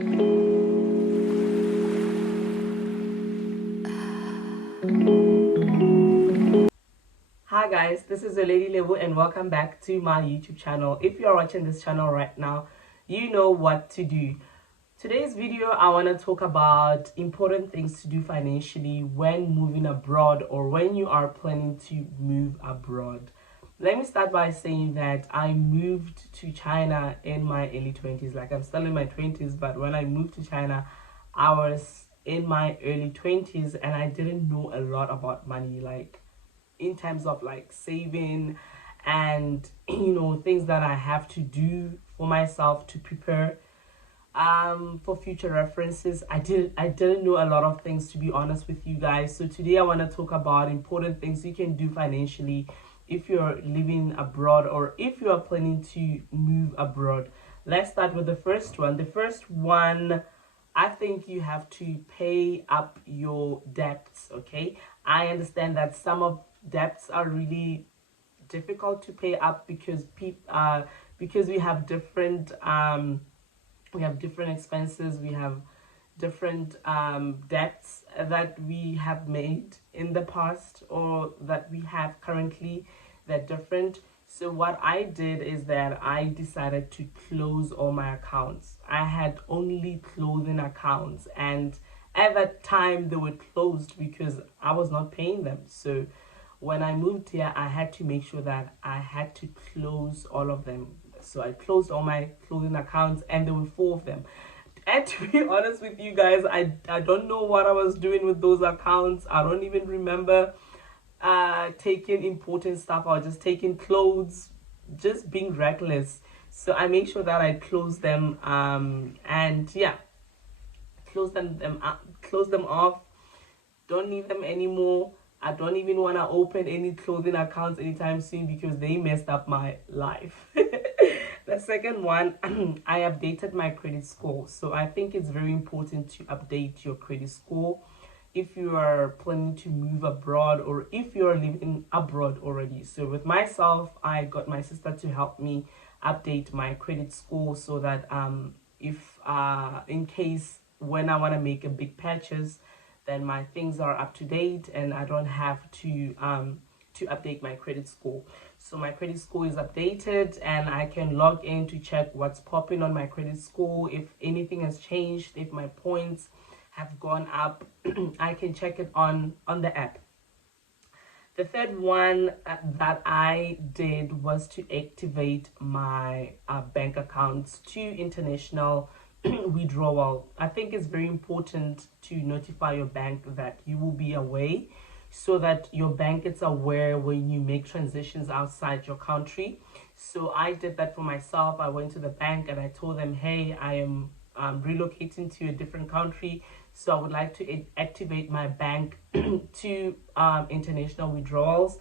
Hi guys, this is Lady Level and welcome back to my YouTube channel. If you're watching this channel right now, you know what to do. Today's video, I want to talk about important things to do financially when moving abroad or when you are planning to move abroad. Let me start by saying that I moved to China in my early 20s. Like, I'm still in my 20s, but when I moved to China, I was in my early 20s and I didn't know a lot about money, like in terms of like saving and things that I have to do for myself to prepare for future references. I didn't know a lot of things, to be honest with you guys. So today I want to talk about important things you can do financially if you're living abroad or if you are planning to move abroad. Let's start with the first one. The first one, I think you have to pay up your debts. Okay, I understand that some of debts are really difficult to pay up because we have different expenses, we have different debts that we have made in the past or that we have currently. They're different. So what I did is that I decided to close all my accounts. I had only clothing accounts, and at that time they were closed because I was not paying them. So when I moved here, I had to make sure that I had to close all of them. So I closed all my clothing accounts, and there were 4 of them. And to be honest with you guys, I don't know what I was doing with those accounts. I don't even remember taking important stuff. I was just taking clothes, just being reckless. So I make sure that I close them and yeah, close them off. Don't need them anymore. I don't even want to open any clothing accounts anytime soon because they messed up my life. The second one, I updated my credit score. So I think it's very important to update your credit score if you are planning to move abroad or if you're living abroad already. So with myself, I got my sister to help me update my credit score so that if in case when I want to make a big purchase, then my things are up to date and I don't have to update my credit score. So my credit score is updated and I can log in to check what's popping on my credit score, if anything has changed, if my points have gone up. I can check it on the app. The third one that I did was to activate my bank accounts to international withdrawal. I think it's very important to notify your bank that you will be away so that your bank is aware when you make transitions outside your country. So I did that for myself. I went to the bank and I told them, hey, I am relocating to a different country, so I would like to activate my bank to international withdrawals.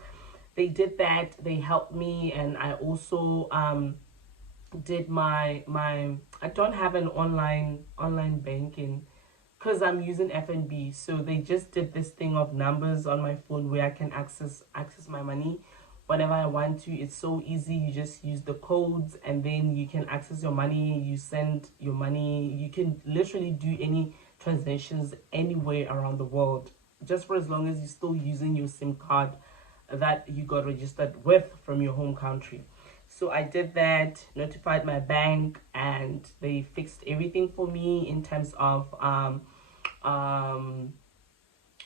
They did that. They helped me, and I also did my I don't have an online banking because I'm using FNB. So they just did this thing of numbers on my phone where I can access my money whenever I want to. It's so easy. You just use the codes and then you can access your money. You send your money. You can literally do any transactions anywhere around the world, just for as long as you're still using your SIM card that you got registered with from your home country. So I did that, notified my bank, and they fixed everything for me in terms of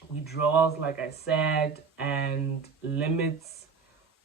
withdrawals, like I said, and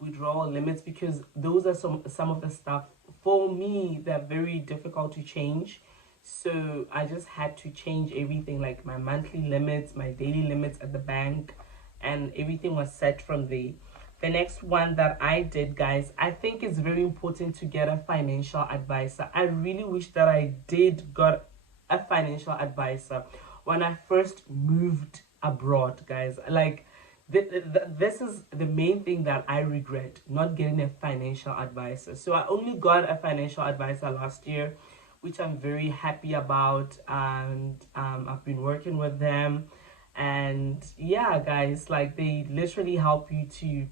withdrawal limits, because those are some of the stuff for me that are very difficult to change. So I just had to change everything, like my monthly limits, my daily limits at the bank, and everything was set from there. The next one that I did, guys, I think it's very important to get a financial advisor. I really wish that I did got a financial advisor when I first moved abroad, guys. Like, this is the main thing that I regret, not getting a financial advisor. So I only got a financial advisor last year, which I'm very happy about, and I've been working with them. And yeah, guys, like, they literally help you to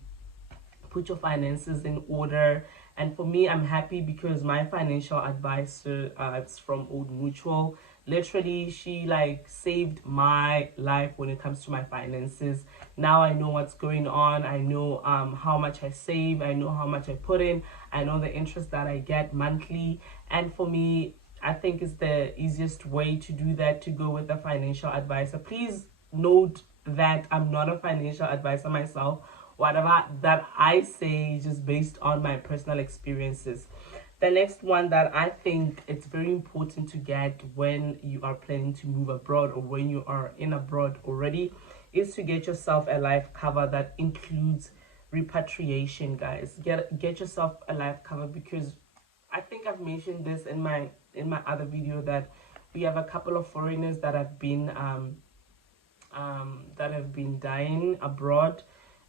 put your finances in order And for me, I'm happy because my financial advisor, is from Old Mutual. Literally, she like saved my life when it comes to my finances. Now I know what's going on. I know how much I save. I know how much I put in. I know the interest that I get monthly. And for me, I think it's the easiest way to do that, to go with a financial advisor. Please note that I'm not a financial advisor myself. Whatever that I say is just based on my personal experiences. The next one that I think it's very important to get when you are planning to move abroad, or when you are in abroad already, is to get yourself a life cover that includes repatriation, guys. Get yourself a life cover, because I think I've mentioned this in my other video, that we have a couple of foreigners that have been dying abroad.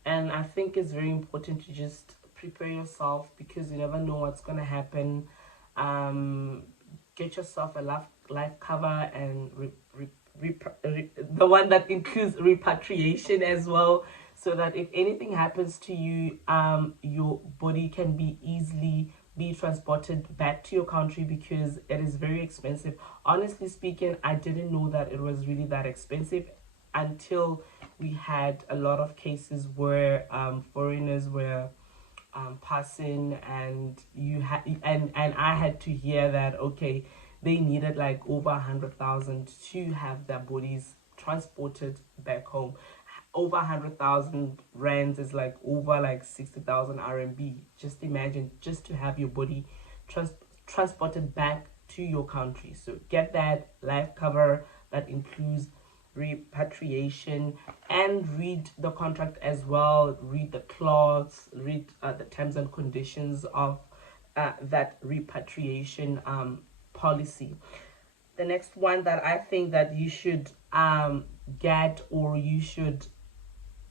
And I think it's very important to just prepare yourself, because you never know what's gonna happen. Get yourself a life cover, and the one that includes repatriation as well, so that if anything happens to you, your body can be easily be transported back to your country, because it is very expensive. Honestly speaking, I didn't know that it was really that expensive until we had a lot of cases where foreigners were passing, and I had to hear that, okay, they needed like over 100,000 to have their bodies transported back home. Over 100,000 rands is like over like 60,000 RMB. Just imagine, just to have your body transported back to your country. So get that life cover that includes repatriation, and read the contract as well. Read the clause, read the terms and conditions of that repatriation policy. The next one that I think that you should get, or you should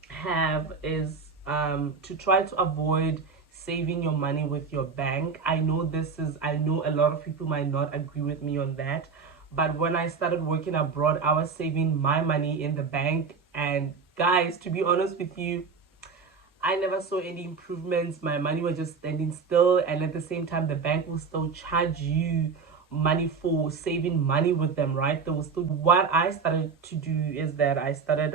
have, is to try to avoid saving your money with your bank. I know a lot of people might not agree with me on that, but when I started working abroad, I was saving my money in the bank. And guys, to be honest with you, I never saw any improvements. My money was just standing still, and at the same time, the bank will still charge you money for saving money with them, right? They will still. What I started to do is that I started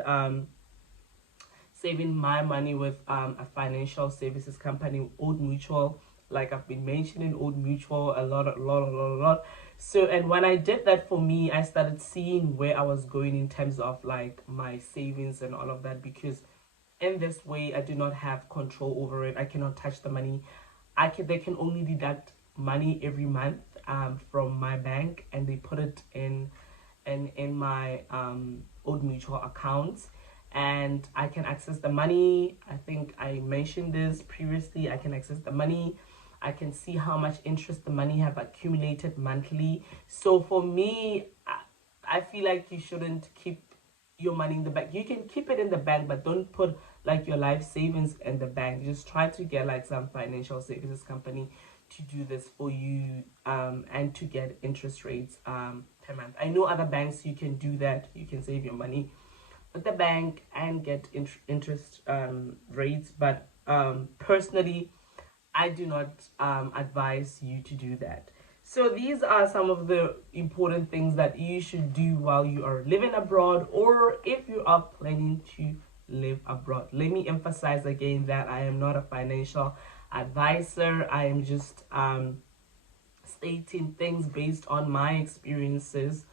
saving my money with a financial services company, Old Mutual. Like I've been mentioning Old Mutual a lot. So, and when I did that, for me, I started seeing where I was going in terms of like my savings and all of that, because in this way I do not have control over it. I cannot touch the money. They can only deduct money every month from my bank, and they put it in my Old Mutual accounts, and I can access the money. I think I mentioned this previously. I can access the money. I can see how much interest the money have accumulated monthly. So for me, I feel like you shouldn't keep your money in the bank. You can keep it in the bank, but don't put like your life savings in the bank. Just try to get like some financial services company to do this for you, and to get interest rates per month. I know other banks, you can do that. You can save your money with the bank and get interest rates, but personally, I do not advise you to do that. So these are some of the important things that you should do while you are living abroad, or if you are planning to live abroad. Let me emphasize again that I am not a financial advisor. I am just stating things based on my experiences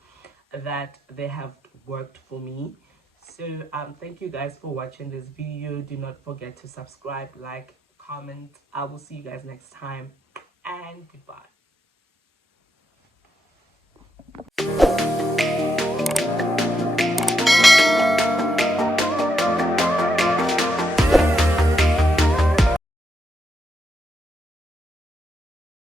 that they have worked for me. So thank you guys for watching this video. Do not forget to subscribe, like, comment. I will see you guys next time, and goodbye.